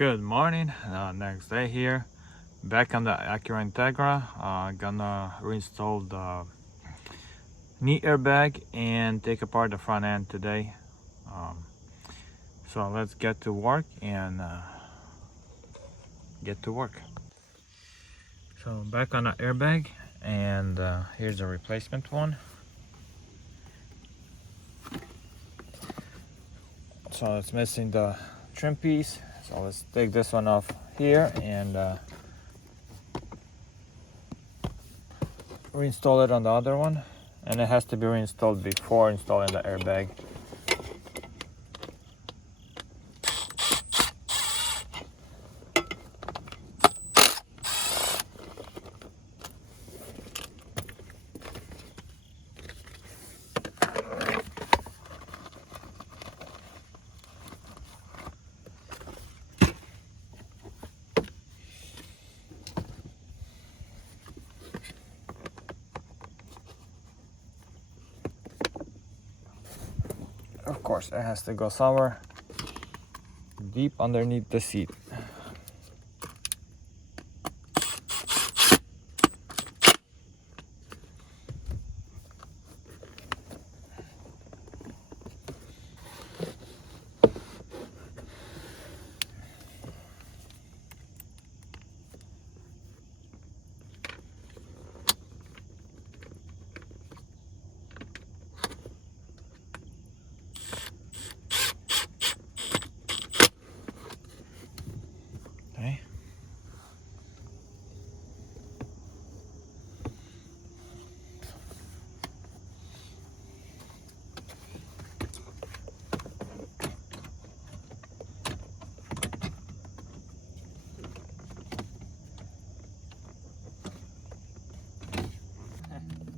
Good morning, next day here, back on the Acura Integra. Gonna reinstall the knee airbag and take apart the front end today. So let's get to work and get to work. So back on the airbag, and here's a replacement one. So it's missing the trim piece, so let's take this one off here and reinstall it on the other one, and it has to be reinstalled before installing the airbag. Of course, it has to go somewhere deep underneath the seat. Okay.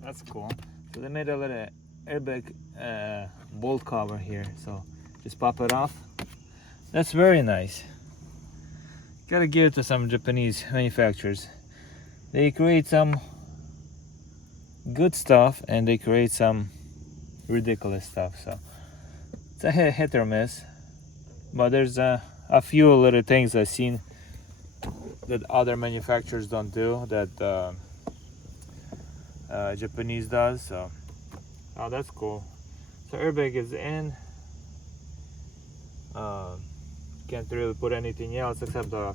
That's cool. So they made a little airbag bolt cover here, so just pop it off. That's very nice. Gotta give it to some Japanese manufacturers. They create some good stuff and they create some ridiculous stuff. So it's a hit or miss, but there's a few little things I've seen that other manufacturers don't do that Japanese does. So oh, that's cool. So airbag is in. Can't really put anything else except the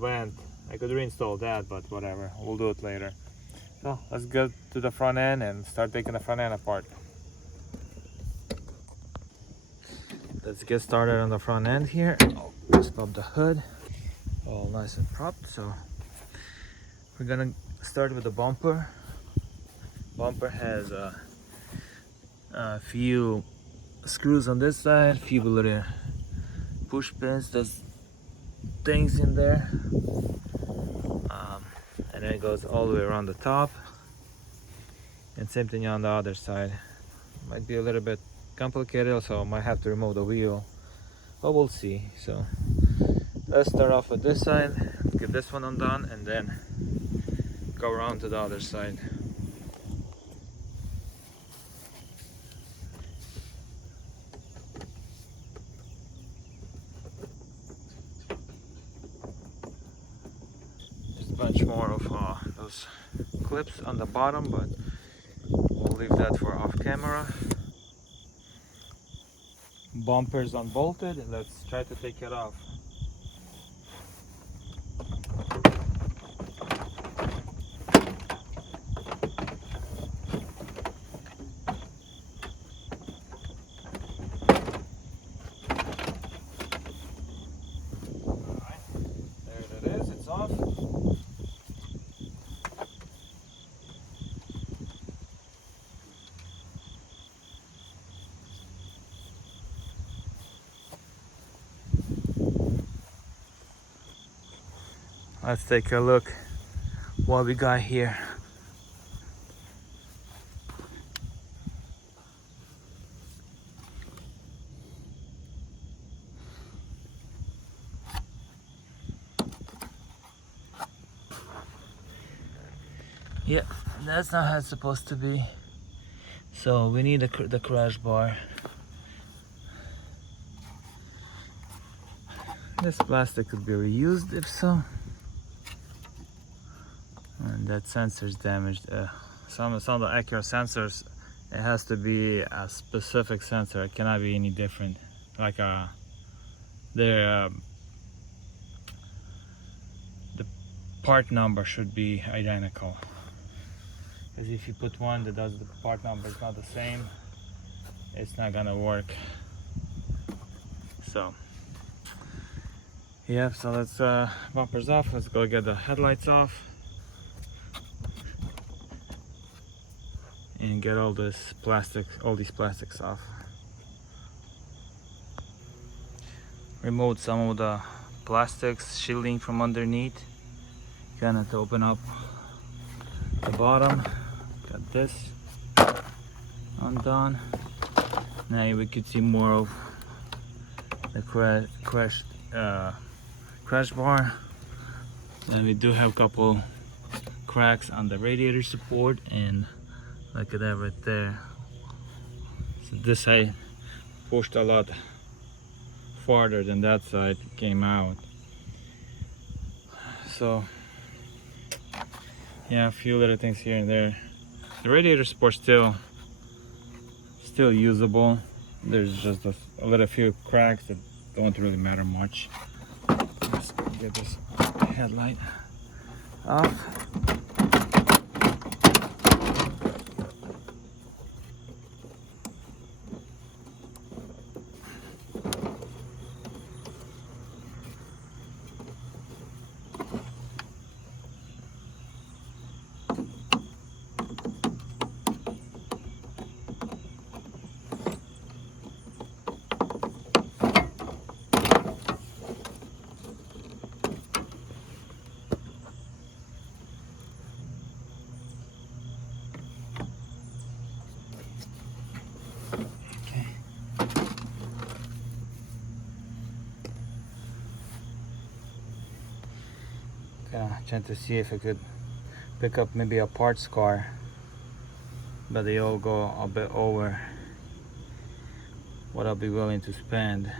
vent. I could reinstall that, but whatever, we'll do it later. So let's go to the front end and start taking the front end apart. Let's get started on the front end here. Let's pop the hood, all nice and propped. So we're gonna start with the bumper. Bumper has a few screws on this side, a few little push pins, there's things in there, and then it goes all the way around the top, and same thing on the other side. Might be a little bit complicated, so I might have to remove the wheel, but we'll see. So let's start off with this side, get this one undone, and then go around to the other side. Bunch more of those clips on the bottom, but we'll leave that for off camera. Bumpers unbolted, and let's try to take it off. Alright, there it is, it's off. Let's take a look what we got here. Yeah, that's not how it's supposed to be. So we need the crash bar. This plastic could be reused if so. And that sensor's damaged. Some of the Acura sensors, it has to be a specific sensor. It cannot be any different. Like the part number should be identical. Because if you put one that does the part number is not the same, it's not gonna work. So yeah, so let's bumpers off. Let's go get the headlights off and get all these plastics off. Remove some of the plastics shielding from underneath. Kind of to open up the bottom. Got this undone. Now we could see more of the crash bar. And we do have a couple cracks on the radiator support, and look at that right there. So this side pushed a lot farther than that side came out. So yeah, a few little things here and there. The radiator support still usable. There's just a little few cracks that don't really matter much. Let's get this headlight off. Trying to see if I could pick up maybe a parts car, but they all go a bit over what I'll be willing to spend.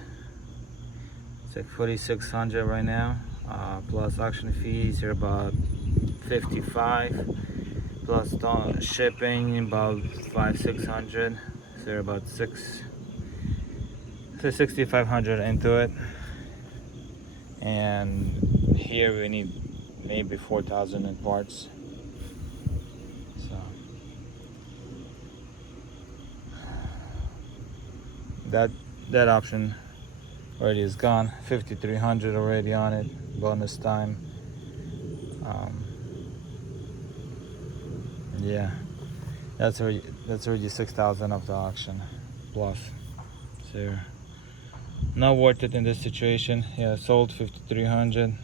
It's like 4,600 right now, plus auction fees are about 55, plus shipping about 500-600, so they're about 6,500 into it. And here we need maybe 4,000 in parts. So that option already is gone. 5,300 already on it, bonus time. Yeah, that's already 6,000 of the auction plus. So not worth it in this situation. Yeah, sold 5,300.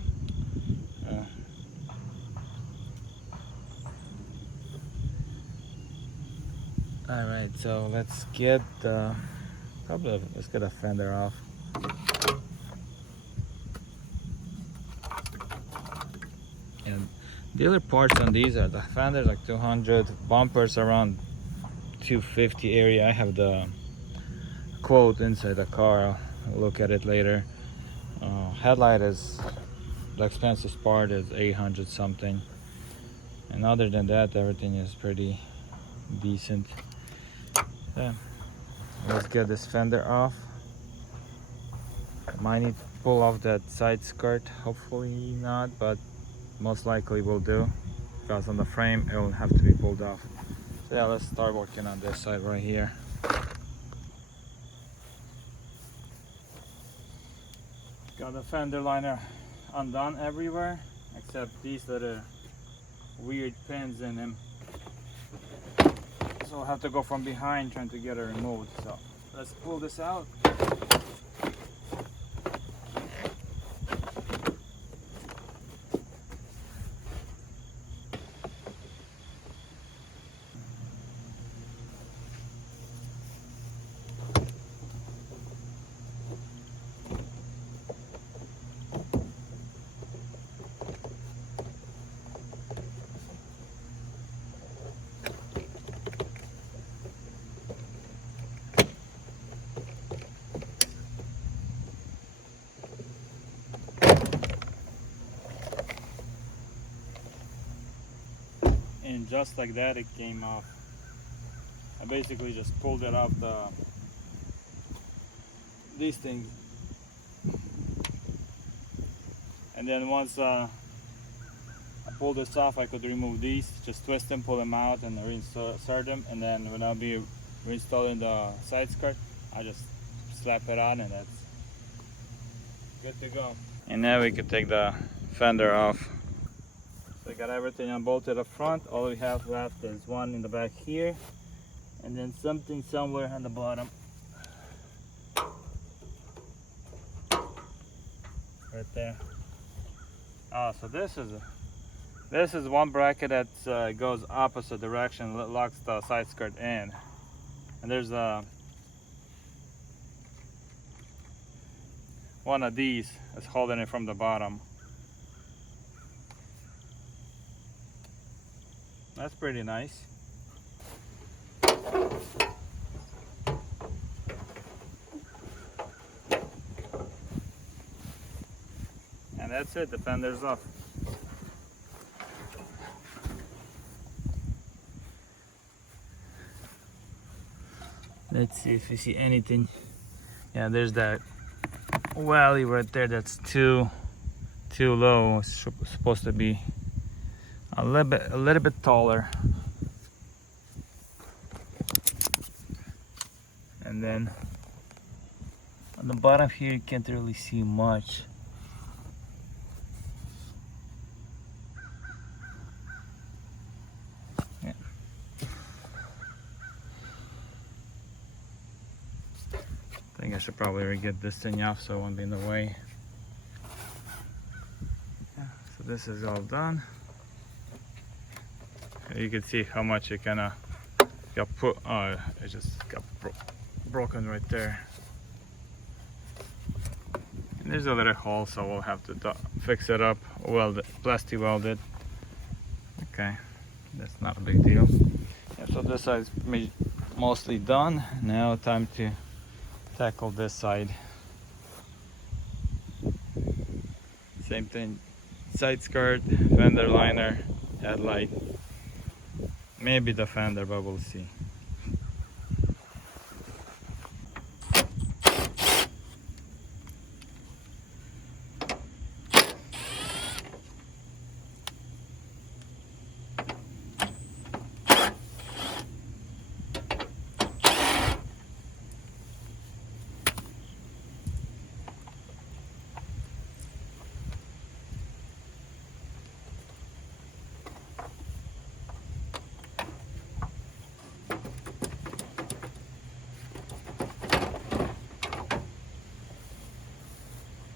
All right, so let's get let's get a fender off. And the other parts on these are the fenders like 200, bumpers around 250 area. I have the quote inside the car. I'll look at it later. Headlight is the expensive part, is 800 something, and other than that everything is pretty decent. Yeah. Let's get this fender off. Might need to pull off that side skirt, hopefully not, but most likely will do, because on the frame it will have to be pulled off. So yeah, let's start working on this side right here. Got the fender liner undone everywhere except these little weird pins in them. So I'll have to go from behind trying to get it removed. So let's pull this out. and just like that it came off. I basically just pulled it off these things, and then once I pulled this off, I could remove these, just twist them, pull them out, and reinsert them. And then when I'll be reinstalling the side skirt, I'll just slap it on, and that's good to go. And now we can take the fender off. So we got everything unbolted up front. All we have left is one in the back here, and then something somewhere on the bottom. Right there. Oh, so this is one bracket that goes opposite direction, locks the side skirt in. And there's one of these is holding it from the bottom. That's pretty nice. And that's it, the fender's off. Let's see if we see anything. Yeah, there's that valley right there that's too low. It's supposed to be a little bit taller. And then on the bottom here you can't really see much. Yeah. I think I should probably get this thing off so it won't be in the way. Yeah, so this is all done. You can see how much it kind of got put. Oh, it just got broken right there. And there's a little hole, so we'll have to fix it up. Weld it, plastic weld it. Okay, that's not a big deal. Yeah, so this side's mostly done. Now time to tackle this side. Same thing, side skirt, fender liner, headlight, maybe the fender, but we'll see.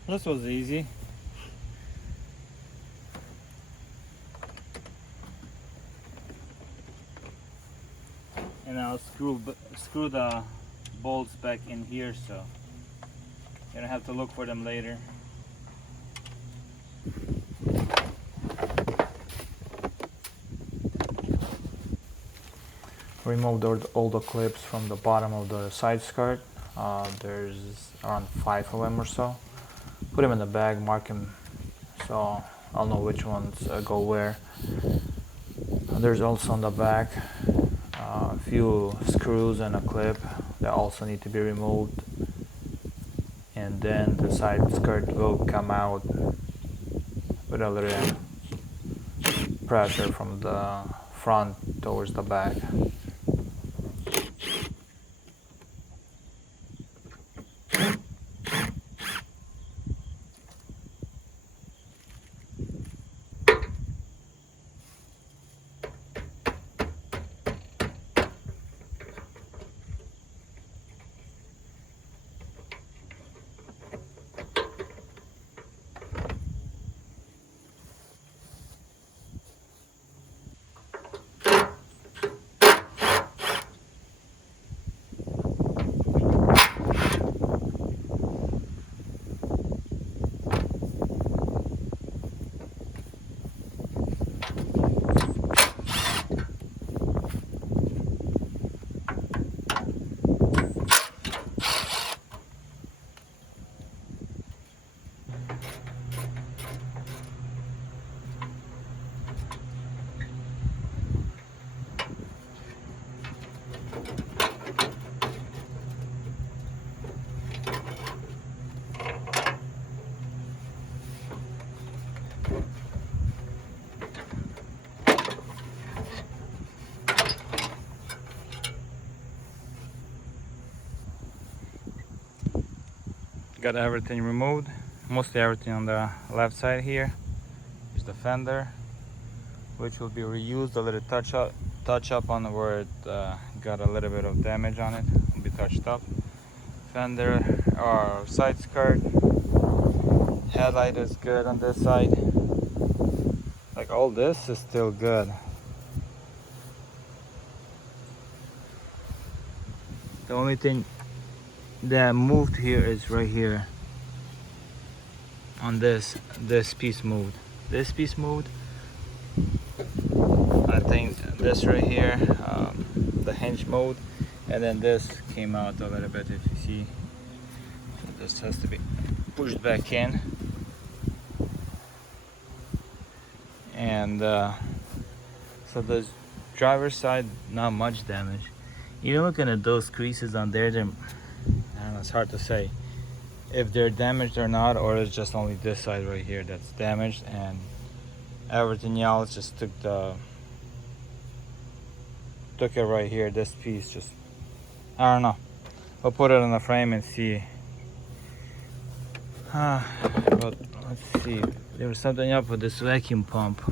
This was easy. And I'll screw the bolts back in here, so you don't have to look for them later. Removed all the clips from the bottom of the side skirt. There's around 5 of them or so. Put them in the bag, mark them so I'll know which ones go where. There's also on the back a few screws and a clip that also need to be removed, and then the side skirt will come out with a little pressure from the front towards the back. Got everything removed, mostly everything on the left side here. Here's the fender, which will be reused. A little touch up on where it got a little bit of damage on it, will be touched up. Fender or side skirt. Headlight is good on this side. Like all this is still good. The only thing that moved here is right here. On this piece moved. This piece moved. I think this right here, the hinge moved, and then this came out a little bit. If you see, so this has to be pushed back in. And so the driver's side, not much damage. Even looking at those creases on there, they're, I don't know, it's hard to say if they're damaged or not, or it's just only this side right here that's damaged, and everything else just took it right here. This piece just, I don't know. I'll put it on the frame and see. But let's see. There was something up with this vacuum pump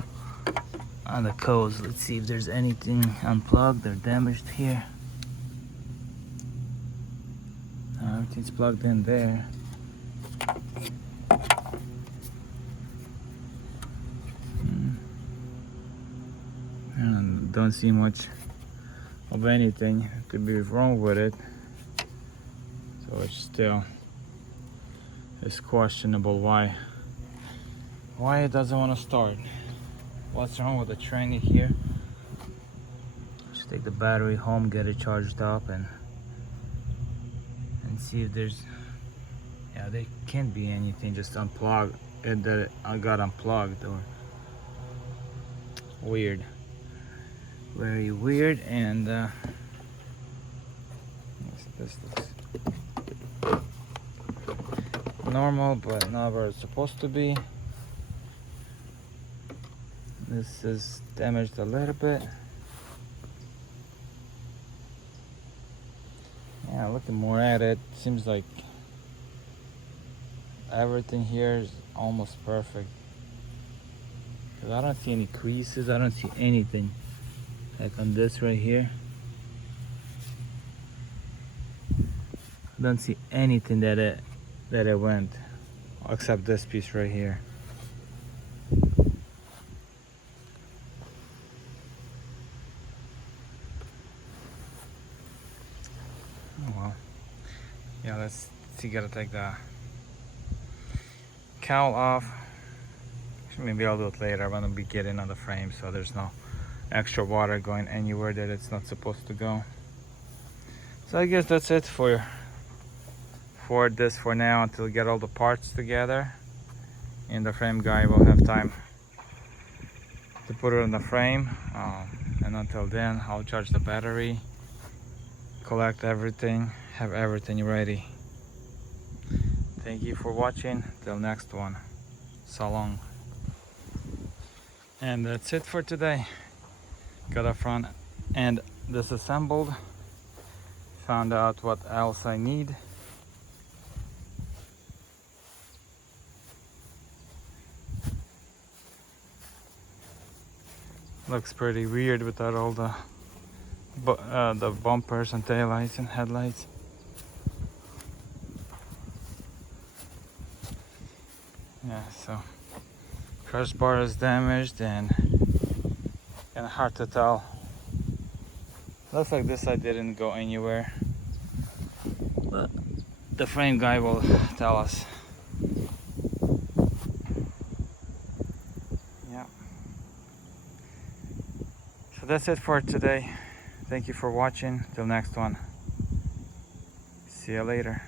on the codes. Let's see if there's anything unplugged or damaged here. Everything's plugged in there. And don't see much of anything to be wrong with it. So it's still, it's questionable why it doesn't want to start. What's wrong with the tranny here? Just take the battery home, get it charged up, and see if there's, yeah, there can't be anything. Just unplug it, that I got unplugged, or weird, very weird. And this looks normal, but not where it's supposed to be. This is damaged a little bit. Yeah, looking more at it, seems like everything here is almost perfect. Cause I don't see any creases, I don't see anything. Like on this right here, I don't see anything that it went, except this piece right here. Oh well. Yeah, let's see. Gotta take the cowl off. Maybe I'll do it later. I'm gonna be getting on the frame, so there's no extra water going anywhere that it's not supposed to go. So I guess that's it for this for now, until we get all the parts together, and the frame guy will have time to put it on the frame. And until then, I'll charge the battery, collect everything, have everything ready. Thank you for watching. Till next one. So long. And that's it for today. Got a front end disassembled. Found out what else I need. Looks pretty weird without all the bumpers and taillights and headlights. Yeah, so crush bar is damaged and kind of hard to tell. Looks like this side didn't go anywhere, but the frame guy will tell us. Yeah. So that's it for today. Thank you for watching. Till next one. See you later.